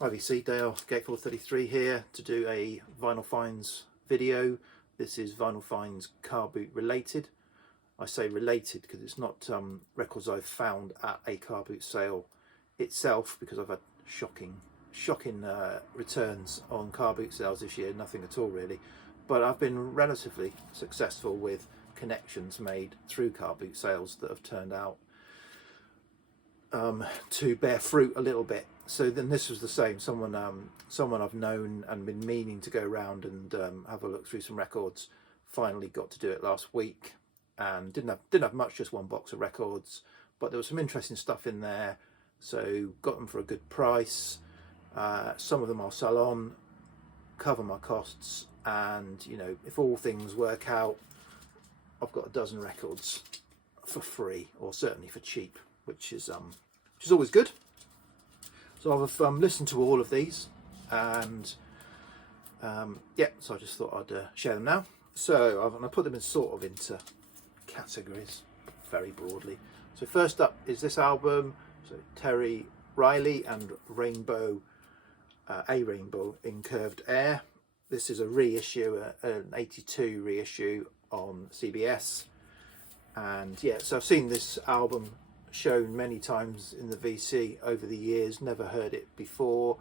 IVC Dale, Gatefold 33 here to do a Vinyl Finds video. This is Vinyl Finds car boot related. I say related because it's not records I've found at a car boot sale itself, because I've had shocking returns on car boot sales this year, nothing at all really. But I've been relatively successful with connections made through car boot sales that have turned out to bear fruit a little bit. So then this was the same. Someone I've known and been meaning to go around and have a look through some records. Finally got to do it last week, and didn't have much, just one box of records, but there was some interesting stuff in there. So got them for a good price. Some of them I'll sell on, cover my costs, and you know, if all things work out, I've got a dozen records for free, or certainly for cheap, which is always good. So I've listened to all of these, and yeah, so I just thought I'd share them now. So I put them in into categories very broadly. So first up is this album, so Terry Riley and Rainbow, A Rainbow in Curved Air. This is a reissue, an 82 reissue on CBS, and yeah, so I've seen this album shown many times in the VC over the years, never heard it before.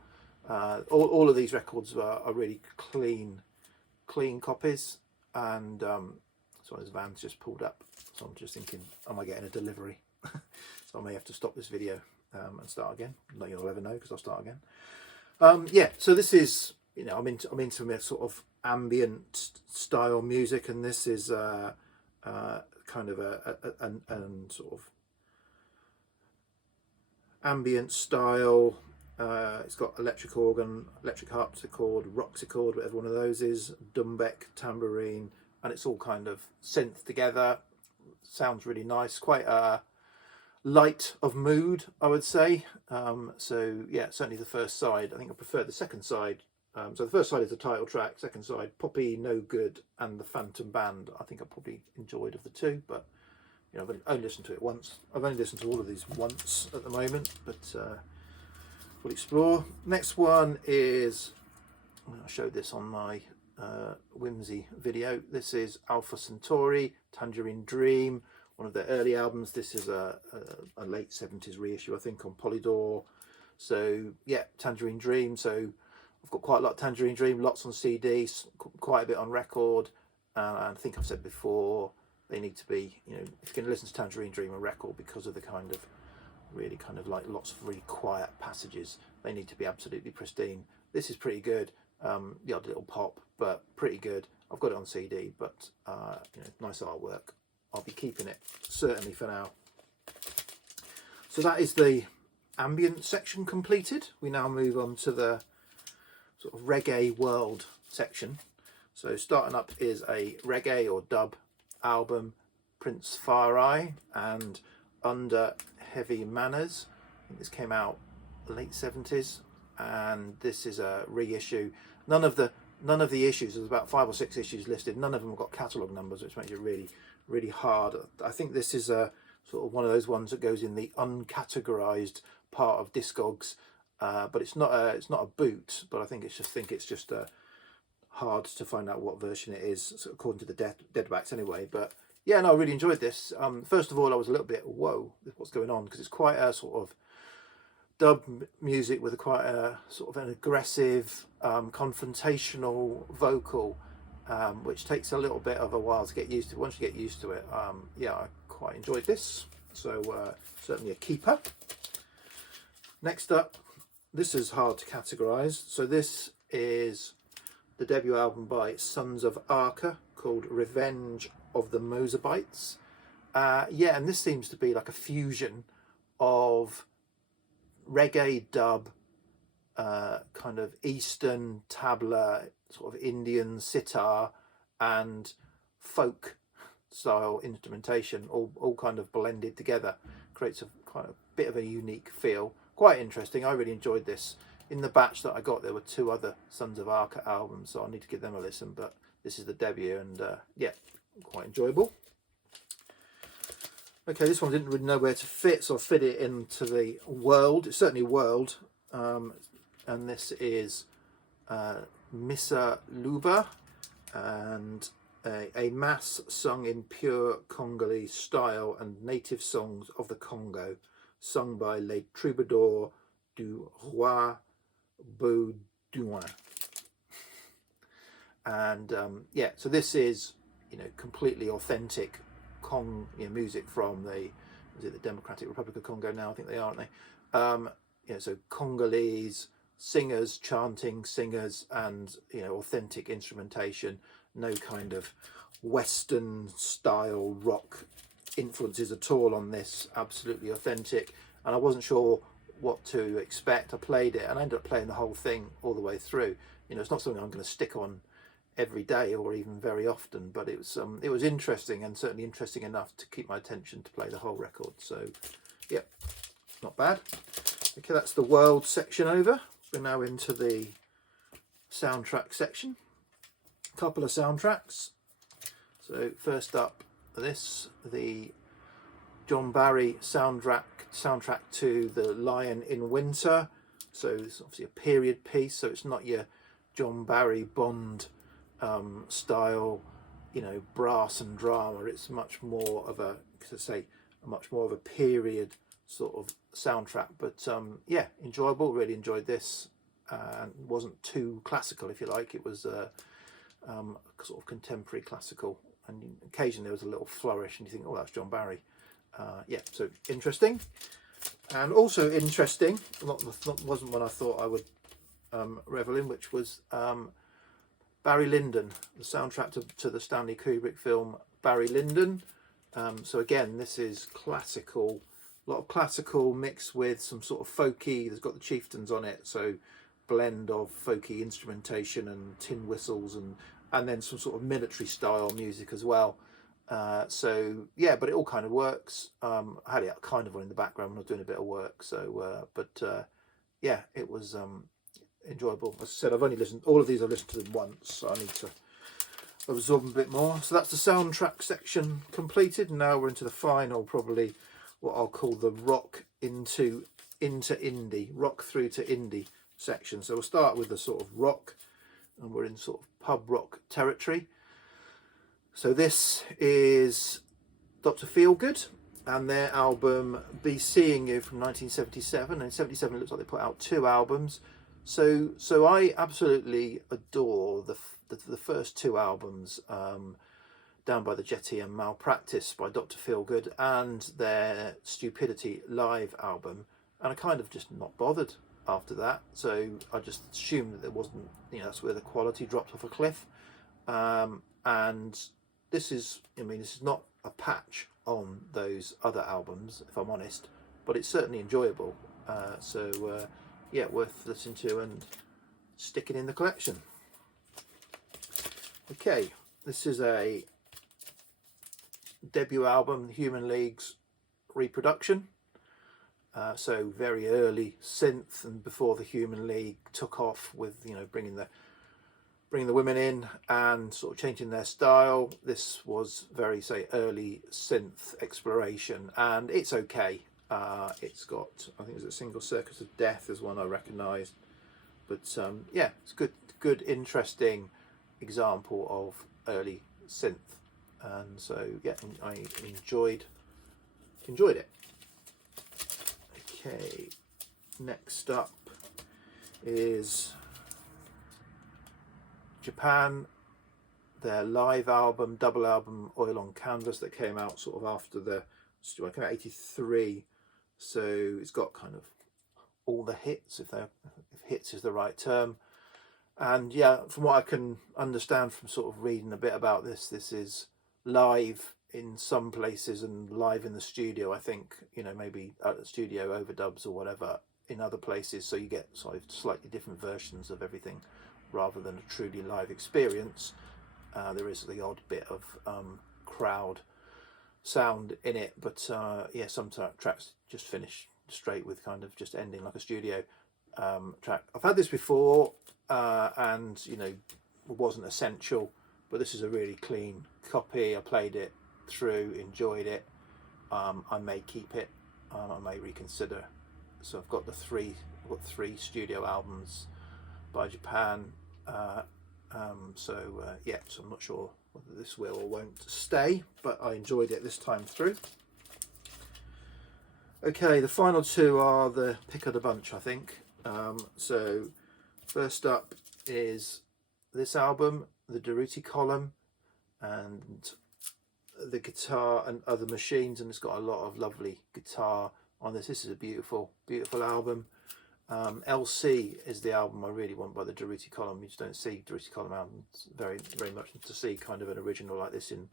All of these records are really clean copies, and so his van's just pulled up, so I'm just thinking, am I getting a delivery? So I may have to stop this video and start again. You'll never know because I'll start again. Yeah, so this is, you know, I'm into a sort of ambient style music, and this is kind of a sort of ambient style. It's got electric organ, electric harpsichord, roxichord, whatever one of those is, dumbeck, tambourine, and it's all kind of synth together. Sounds really nice, quite light of mood, I would say. So yeah, certainly the first side, I think I prefer the second side. So the first side is the title track, second side Poppy, No Good, and the Phantom Band. I think I probably enjoyed of the two, but you know, I've only listened to it once. I've only listened to all of these once at the moment, but we'll explore. Next one is, I showed this on my Whimsy video. This is Alpha Centauri, Tangerine Dream, one of their early albums. This is a late 70s reissue, I think, on Polydor. So yeah, Tangerine Dream. So I've got quite a lot of Tangerine Dream, lots on CD, quite a bit on record. And I think I've said before, they need to be, you know, if you're going to listen to Tangerine Dream on record, because of the kind of really kind of like lots of really quiet passages, they need to be absolutely pristine. This is pretty good. The odd little pop, but pretty good. I've got it on CD, but you know, nice artwork. I'll be keeping it certainly for now. So that is the ambient section completed. We now move on to the sort of reggae world section. So starting up is a reggae or dub album, Prince Far Eye and Under Heavy Manners. I think this came out late 70s, and this is a reissue. None of the issues, there's about 5 or 6 issues listed, none of them have got catalogue numbers, which makes it really hard. I think this is a sort of one of those ones that goes in the uncategorized part of Discogs, but it's not a boot, but I think it's just hard to find out what version it is, according to the deadbacks anyway. But yeah, no, I really enjoyed this. First of all, I was a little bit, whoa, what's going on? Because it's quite a sort of dub music with quite a sort of an aggressive, confrontational vocal, which takes a little bit of a while to get used to. Once you get used to it, yeah, I quite enjoyed this. So certainly a keeper. Next up, this is hard to categorize. So this is the debut album by Sons of Arca called Revenge of the Mozabites. Yeah, and this seems to be like a fusion of reggae dub, kind of Eastern tabla, sort of Indian sitar, and folk style instrumentation, all kind of blended together. Creates a quite a bit of a unique feel. Quite interesting. I really enjoyed this. In the batch that I got, there were 2 other Sons of Arca albums, so I need to give them a listen, but this is the debut, and yeah, quite enjoyable. Okay, this one didn't really know where to fit, so I fit it into the world. It's certainly world. and this is Missa Luba, and a mass sung in pure Congolese style and native songs of the Congo, sung by Les Troubadours du Roi Baudouin. And yeah, so this is, you know, completely authentic music from the Democratic Republic of Congo now, I think they are, aren't they? You know, so Congolese singers, chanting singers, and, you know, authentic instrumentation, no kind of Western style rock influences at all on this, absolutely authentic. And I wasn't sure what to expect. I played it and I ended up playing the whole thing all the way through. You know, it's not something I'm going to stick on every day or even very often, but it was interesting, and certainly interesting enough to keep my attention to play the whole record. So yeah, not bad. Okay, that's the world section over. We're now into the soundtrack section. A couple of soundtracks. So first up, the John Barry soundtrack to The Lion in Winter. So it's obviously a period piece, so it's not your John Barry Bond style, you know, brass and drama. It's much more of a, much more of a period sort of soundtrack. But yeah, enjoyable. Really enjoyed this. Wasn't too classical, if you like. It was sort of contemporary classical, and occasionally there was a little flourish, and you think, oh, that's John Barry. Yeah, so interesting, and also interesting. Wasn't one I thought I would revel in, which was Barry Lynden, the soundtrack to the Stanley Kubrick film Barry Lyndon. So again, this is classical, a lot of classical mixed with some sort of folky. There's got the chieftains on it, so blend of folky instrumentation and tin whistles, and then some sort of military style music as well. So yeah, but it all kind of works. I had it kind of on in the background when I was doing a bit of work. So, yeah, it was enjoyable. As I said, I've only listened, all of these I've listened to them once, so I need to absorb them a bit more. So that's the soundtrack section completed. Now we're into the final, probably what I'll call the rock into indie, rock through to indie section. So we'll start with the sort of rock, and we're in sort of pub rock territory. So this is Dr. Feelgood and their album Be Seeing You from 1977. And in 77 it looks like they put out 2 albums. So I absolutely adore the first 2 albums, Down by the Jetty and Malpractice by Dr. Feelgood, and their Stupidity live album. And I kind of just not bothered after that. So I just assumed that there wasn't, you know, that's where the quality dropped off a cliff. And this is, I mean, this is not a patch on those other albums, if I'm honest, but it's certainly enjoyable. Yeah, worth listening to and sticking in the collection. Okay, this is a debut album, Human League's Reproduction. So very early synth, and before the Human League took off with, you know, bringing the women in and sort of changing their style. This was very, say, early synth exploration, and it's okay. It's got, I think it's a Single Circus of Death is one I recognised, but yeah, it's good, interesting example of early synth, and so yeah, I enjoyed it. Okay, next up is Japan, their live album, double album, Oil on Canvas, that came out sort of after the, I came out 83, so it's got kind of all the hits, if hits is the right term. And yeah, from what I can understand from sort of reading a bit about this is live in some places and live in the studio, I think, you know, maybe at the studio overdubs or whatever in other places, so you get sort of slightly different versions of everything rather than a truly live experience. There is the odd bit of crowd sound in it, but yeah, some tracks just finish straight with kind of just ending like a studio track. I've had this before, and you know, it wasn't essential, but this is a really clean copy. I played it through, enjoyed it. I may keep it, I may reconsider. So I've got the 3 I've got 3 studio albums by Japan. Yeah, so I'm not sure whether this will or won't stay, but I enjoyed it this time through. Okay, the final 2 are the pick of the bunch, I think. So first up is this album, the Durutti Column, and the guitar and other machines, and it's got a lot of lovely guitar on this. This is a beautiful, beautiful album. LC is the album I really want by the Durutti Column. You just don't see Durutti Column albums very, very much to see kind of an original like this in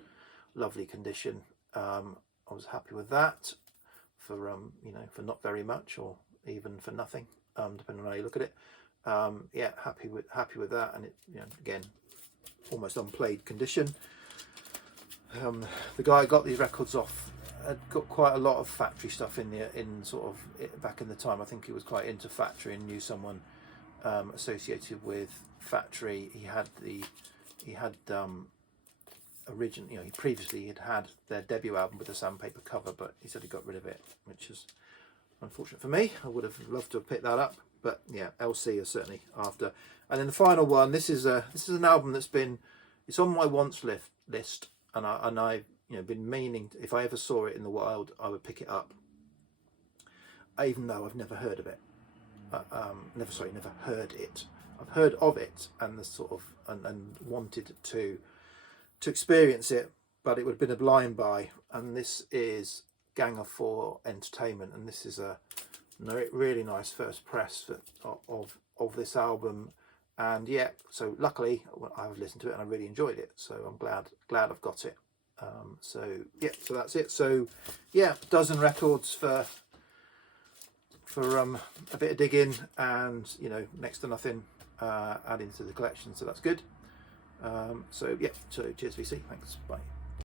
lovely condition. I was happy with that for you know, for not very much or even for nothing, depending on how you look at it. Yeah, happy with that, and it, you know, again, almost unplayed condition. The guy I got these records off had got quite a lot of factory stuff in sort of back in the time. I think he was quite into factory and knew someone associated with factory. He had originally, you know, he previously had their debut album with a sandpaper cover, but he said he got rid of it, which is unfortunate for me. I would have loved to have picked that up, but yeah, LC is certainly after. And then the final one, this is an album that's it's on my wants list, and I've, you know, been meaning, if I ever saw it in the wild, I would pick it up, even though I've never heard of it. Never heard it. I've heard of it and the sort of and wanted to experience it, but it would have been a blind buy. And this is Ganga for Entertainment, and this is a really nice first press of this album. And yeah, so luckily I've listened to it and I really enjoyed it, so I'm glad I've got it. So yeah, so that's it. So yeah, dozen records for a bit of digging, and you know, next to nothing adding to the collection, so that's good. So yeah, so cheers VC, thanks, bye.